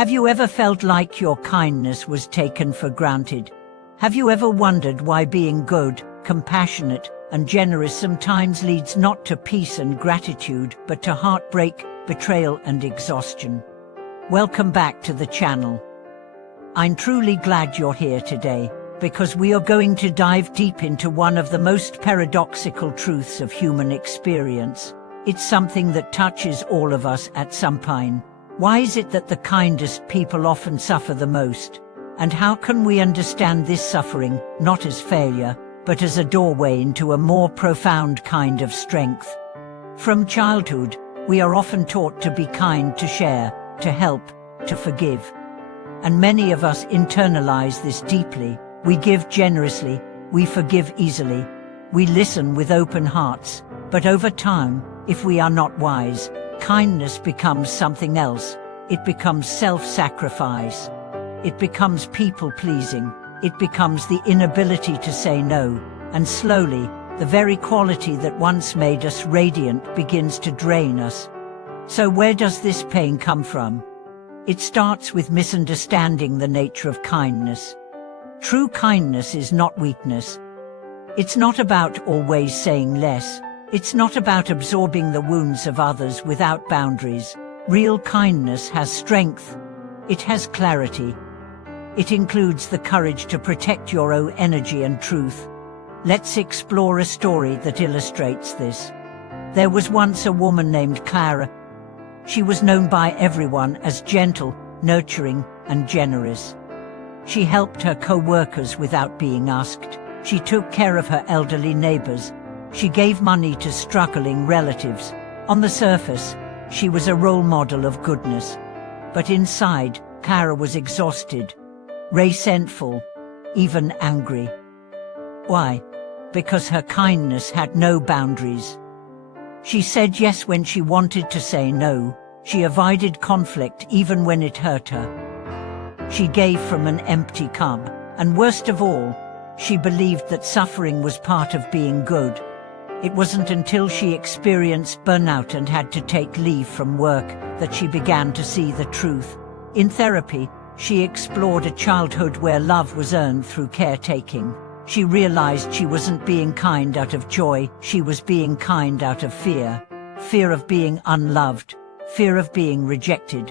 Have you ever felt like your kindness was taken for granted? Have you ever wondered why being good, compassionate, and generous sometimes leads not to peace and gratitude, but to heartbreak, betrayal, and exhaustion? Welcome back to the channel. I'm truly glad you're here today, because we are going to dive deep into one of the most paradoxical truths of human experience. It's something that touches all of us at some point. Why is it that the kindest people often suffer the most? And how can we understand this suffering, not as failure, but as a doorway into a more profound kind of strength? From childhood, we are often taught to be kind, to share, to help, to forgive. And many of us internalize this deeply. We give generously, we forgive easily, we listen with open hearts. But over time, if we are not wise, kindness becomes something else. It becomes self-sacrifice. It becomes people-pleasing. It becomes the inability to say no. And slowly, the very quality that once made us radiant begins to drain us. So where does this pain come from? It starts with misunderstanding the nature of kindness. True kindness is not weakness. It's not about always saying less. It's not about absorbing the wounds of others without boundaries. Real kindness has strength. It has clarity. It includes the courage to protect your own energy and truth. Let's explore a story that illustrates this. There was once a woman named Clara. She was known by everyone as gentle, nurturing, and generous. She helped her co-workers without being asked. She took care of her elderly neighbors. She gave money to struggling relatives. On the surface, she was a role model of goodness. But inside, Clara was exhausted, resentful, even angry. Why? Because her kindness had no boundaries. She said yes when she wanted to say no. She avoided conflict even when it hurt her. She gave from an empty cup, and worst of all, she believed that suffering was part of being good. It wasn't until she experienced burnout and had to take leave from work that she began to see the truth. In therapy, she explored a childhood where love was earned through caretaking. She realized she wasn't being kind out of joy, she was being kind out of fear. Fear of being unloved, fear of being rejected,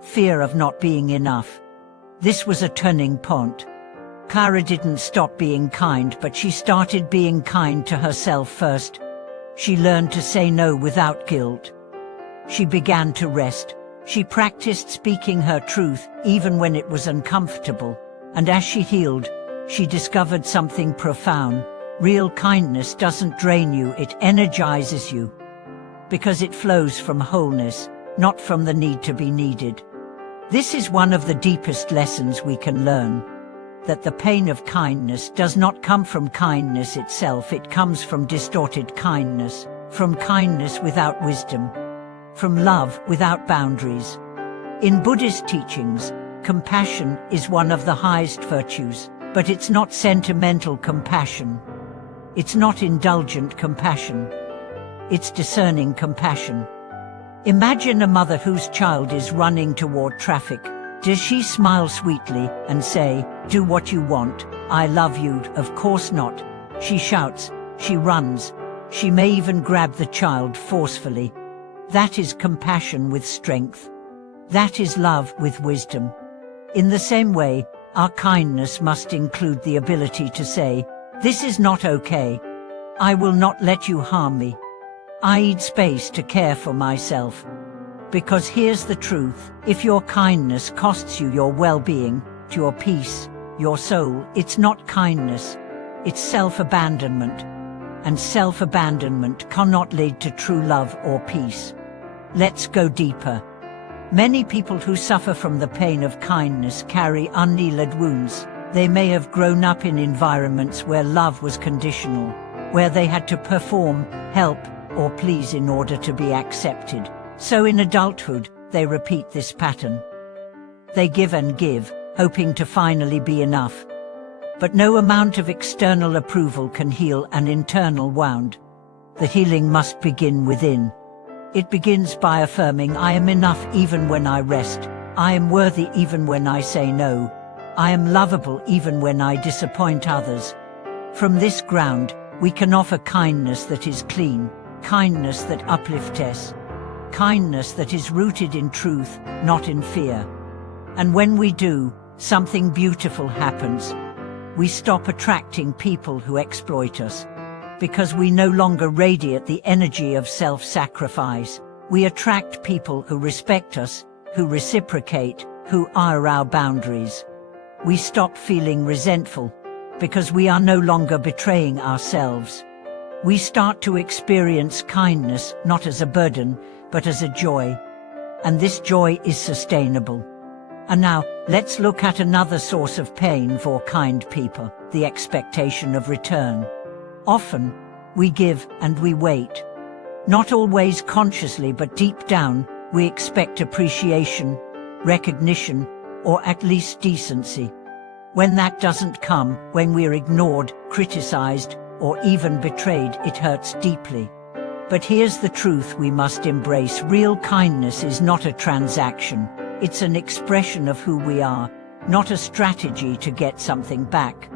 fear of not being enough. This was a turning point. Clara didn't stop being kind, but she started being kind to herself first. She learned to say no without guilt. She began to rest. She practiced speaking her truth, even when it was uncomfortable. And as she healed, she discovered something profound. Real kindness doesn't drain you, it energizes you. Because it flows from wholeness, not from the need to be needed. This is one of the deepest lessons we can learn. That the pain of kindness does not come from kindness itself, it comes from distorted kindness, from kindness without wisdom, from love without boundaries. In Buddhist teachings, compassion is one of the highest virtues, but it's not sentimental compassion. It's not indulgent compassion. It's discerning compassion. Imagine a mother whose child is running toward traffic. Does she smile sweetly and say, "Do what you want, I love you"? Of course not. She shouts, she runs, she may even grab the child forcefully. That is compassion with strength. That is love with wisdom. In the same way, our kindness must include the ability to say, "This is not okay. I will not let you harm me. I need space to care for myself." Because here's the truth, if your kindness costs you your well-being, your peace, your soul, it's not kindness, it's self-abandonment. And self-abandonment cannot lead to true love or peace. Let's go deeper. Many people who suffer from the pain of kindness carry unhealed wounds. They may have grown up in environments where love was conditional, where they had to perform, help, or please in order to be accepted. So in adulthood, they repeat this pattern. They give and give, hoping to finally be enough. But no amount of external approval can heal an internal wound. The healing must begin within. It begins by affirming, "I am enough even when I rest. I am worthy even when I say no. I am lovable even when I disappoint others. From this ground, we can offer kindness that is clean, kindness that uplifts us, kindness that is rooted in truth, not in fear. And when we do, something beautiful happens. We stop attracting people who exploit us. Because we no longer radiate the energy of self-sacrifice, we attract people who respect us, who reciprocate, who honor our boundaries. We stop feeling resentful, because we are no longer betraying ourselves. We start to experience kindness not as a burden, but as a joy. And this joy is sustainable. And now, let's look at another source of pain for kind people, the expectation of return. Often, we give and we wait. Not always consciously, but deep down, we expect appreciation, recognition, or at least decency. When that doesn't come, when we're ignored, criticized, or even betrayed, it hurts deeply. But here's the truth we must embrace. Real kindness is not a transaction. It's an expression of who we are, not a strategy to get something back.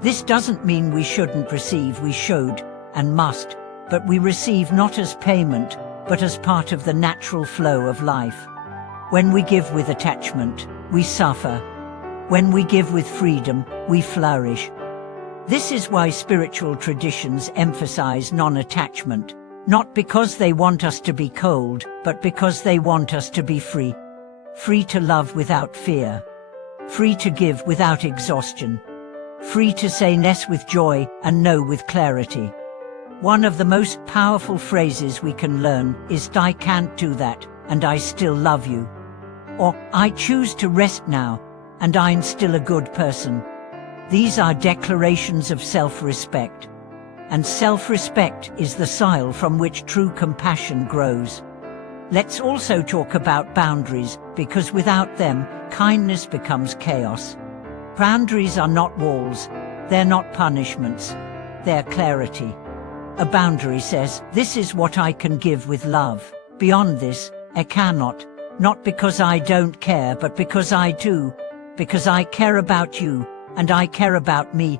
This doesn't mean we shouldn't receive. We should and must, but we receive not as payment, but as part of the natural flow of life. When we give with attachment, we suffer. When we give with freedom, we flourish. This is why spiritual traditions emphasize non-attachment, not because they want us to be cold, but because they want us to be free. Free to love without fear. Free to give without exhaustion. Free to say yes with joy and no with clarity. One of the most powerful phrases we can learn is "I can't do that, and I still love you." Or "I choose to rest now, and I'm still a good person." These are declarations of self-respect. And self-respect is the soil from which true compassion grows. Let's also talk about boundaries, because without them, kindness becomes chaos. Boundaries are not walls, they're not punishments, they're clarity. A boundary says, this is what I can give with love. Beyond this, I cannot. Not because I don't care, but because I do. Because I care about you, and I care about me.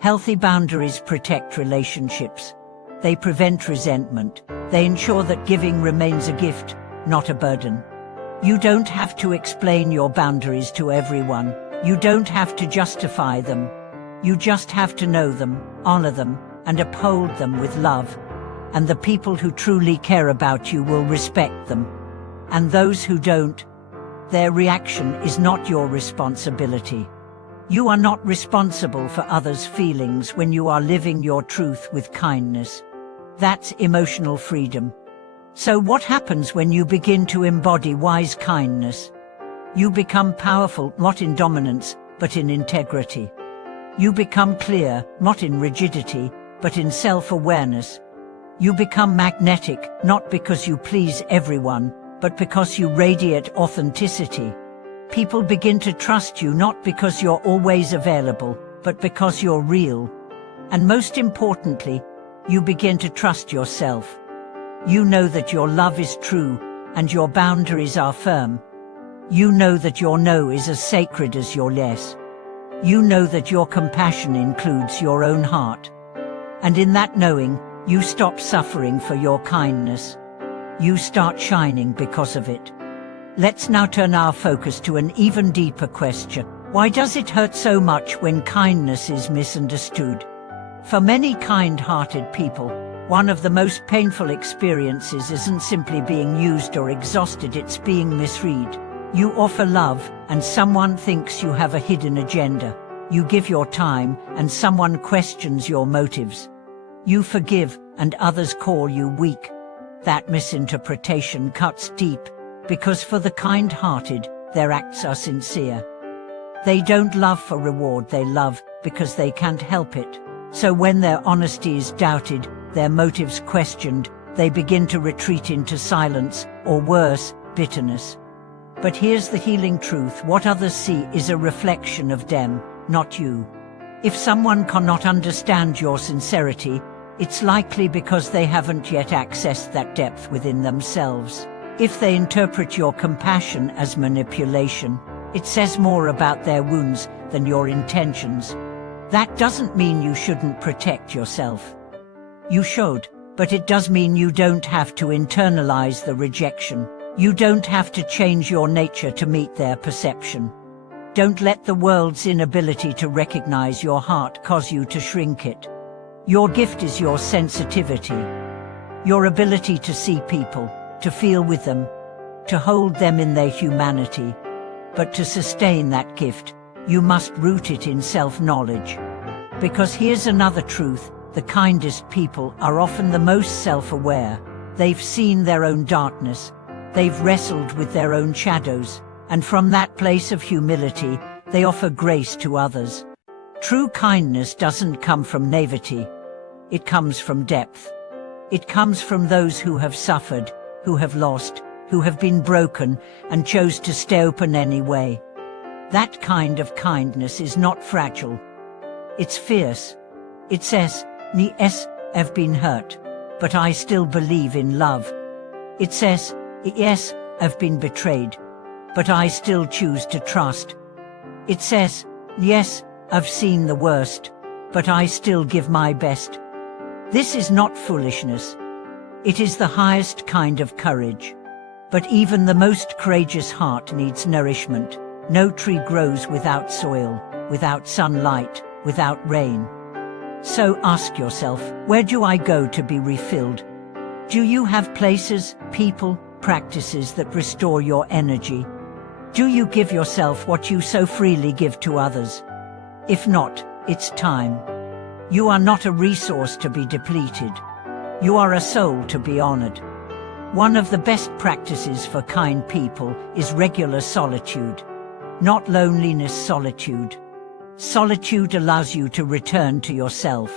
Healthy boundaries protect relationships. They prevent resentment. They ensure that giving remains a gift, not a burden. You don't have to explain your boundaries to everyone. You don't have to justify them. You just have to know them, honor them, and uphold them with love. And the people who truly care about you will respect them. And those who don't, their reaction is not your responsibility. You are not responsible for others' feelings when you are living your truth with kindness. That's emotional freedom. So what happens when you begin to embody wise kindness? You become powerful, not in dominance, but in integrity. You become clear, not in rigidity, but in self-awareness. You become magnetic, not because you please everyone, but because you radiate authenticity. People begin to trust you not because you're always available, but because you're real. And most importantly, you begin to trust yourself. You know that your love is true, and your boundaries are firm. You know that your no is as sacred as your yes. You know that your compassion includes your own heart. And in that knowing, you stop suffering for your kindness. You start shining because of it. Let's now turn our focus to an even deeper question. Why does it hurt so much when kindness is misunderstood? For many kind-hearted people, one of the most painful experiences isn't simply being used or exhausted, it's being misread. You offer love, and someone thinks you have a hidden agenda. You give your time, and someone questions your motives. You forgive, and others call you weak. That misinterpretation cuts deep, because for the kind-hearted, their acts are sincere. They don't love for reward, they love because they can't help it. So when their honesty is doubted, their motives questioned, they begin to retreat into silence, or worse, bitterness. But here's the healing truth: what others see is a reflection of them, not you. If someone cannot understand your sincerity, it's likely because they haven't yet accessed that depth within themselves. If they interpret your compassion as manipulation, it says more about their wounds than your intentions. That doesn't mean you shouldn't protect yourself. You should, but it does mean you don't have to internalize the rejection. You don't have to change your nature to meet their perception. Don't let the world's inability to recognize your heart cause you to shrink it. Your gift is your sensitivity. Your ability to see people, to feel with them, to hold them in their humanity. But to sustain that gift, you must root it in self-knowledge. Because here's another truth, the kindest people are often the most self-aware. They've seen their own darkness, they've wrestled with their own shadows, and from that place of humility, they offer grace to others. True kindness doesn't come from naivety. It comes from depth. It comes from those who have suffered, who have lost, who have been broken, and chose to stay open anyway. That kind of kindness is not fragile. It's fierce. It says, yes, I've been hurt, but I still believe in love. It says, yes, I've been betrayed, but I still choose to trust. It says, yes, I've seen the worst, but I still give my best. This is not foolishness. It is the highest kind of courage. But even the most courageous heart needs nourishment. No tree grows without soil, without sunlight, without rain. So ask yourself, where do I go to be refilled? Do you have places, people, practices that restore your energy? Do you give yourself what you so freely give to others? If not, it's time. You are not a resource to be depleted. You are a soul to be honored. One of the best practices for kind people is regular solitude. Not loneliness solitude. Solitude allows you to return to yourself,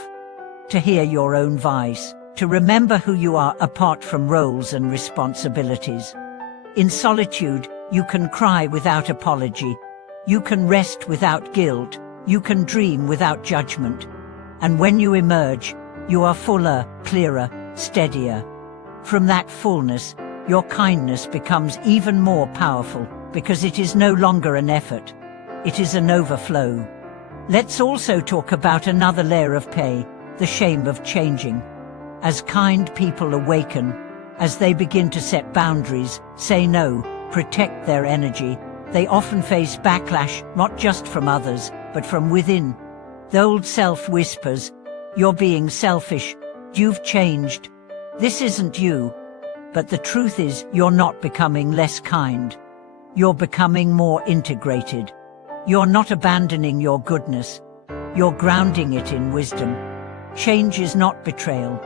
to hear your own voice, to remember who you are apart from roles and responsibilities. In solitude, you can cry without apology. You can rest without guilt. You can dream without judgment. And when you emerge, you are fuller, clearer, steadier. From that fullness, your kindness becomes even more powerful, because it is no longer an effort. It is an overflow. Let's also talk about another layer of pay, the shame of changing. As kind people awaken, as they begin to set boundaries, say no, protect their energy, they often face backlash, not just from others, but from within. The old self whispers, "You're being selfish, you've changed, this isn't you." But the truth is, you're not becoming less kind. You're becoming more integrated. You're not abandoning your goodness. You're grounding it in wisdom. Change is not betrayal.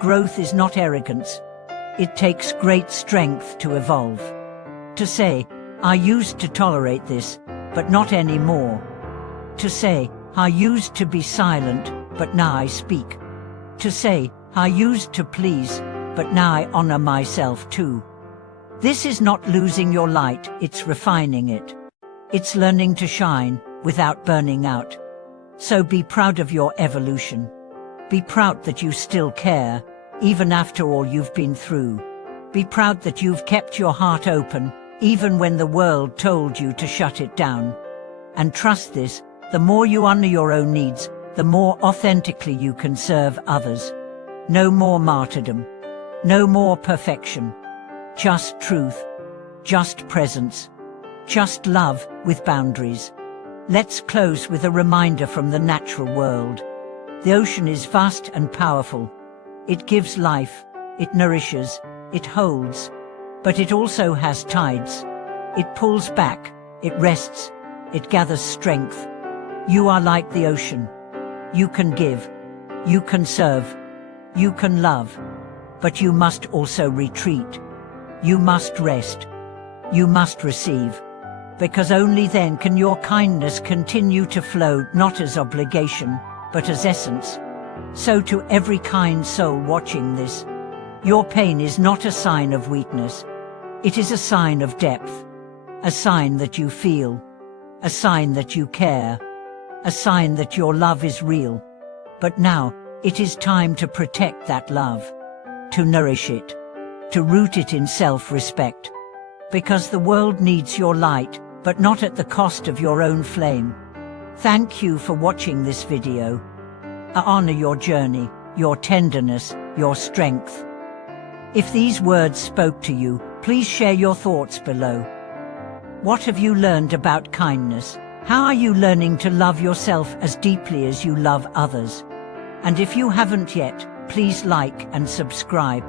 Growth is not arrogance. It takes great strength to evolve. To say, "I used to tolerate this, but not anymore." To say, "I used to be silent, but now I speak." To say, "I used to please, but now I honor myself too." This is not losing your light, it's refining it. It's learning to shine without burning out. So be proud of your evolution. Be proud that you still care, even after all you've been through. Be proud that you've kept your heart open, even when the world told you to shut it down. And trust this, the more you honor your own needs, the more authentically you can serve others. No more martyrdom. No more perfection. Just truth. Just presence. Just love with boundaries. Let's close with a reminder from the natural world. The ocean is vast and powerful. It gives life, it nourishes, it holds. But it also has tides. It pulls back, it rests, it gathers strength. You are like the ocean. You can give, you can serve, you can love. But you must also retreat. You must rest. You must receive. Because only then can your kindness continue to flow, not as obligation, but as essence. So to every kind soul watching this, your pain is not a sign of weakness. It is a sign of depth. A sign that you feel. A sign that you care. A sign that your love is real. But now, it is time to protect that love. To nourish it. to root it in self-respect. Because the world needs your light, but not at the cost of your own flame. Thank you for watching this video. I honor your journey, your tenderness, your strength. If these words spoke to you, please share your thoughts below. What have you learned about kindness? How are you learning to love yourself as deeply as you love others? And if you haven't yet, please like and subscribe.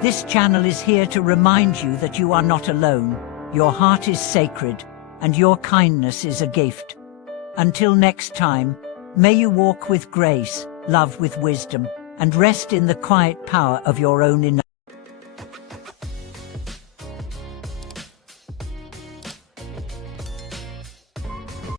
This channel is here to remind you that you are not alone, your heart is sacred, and your kindness is a gift. Until next time, may you walk with grace, love with wisdom, and rest in the quiet power of your own inner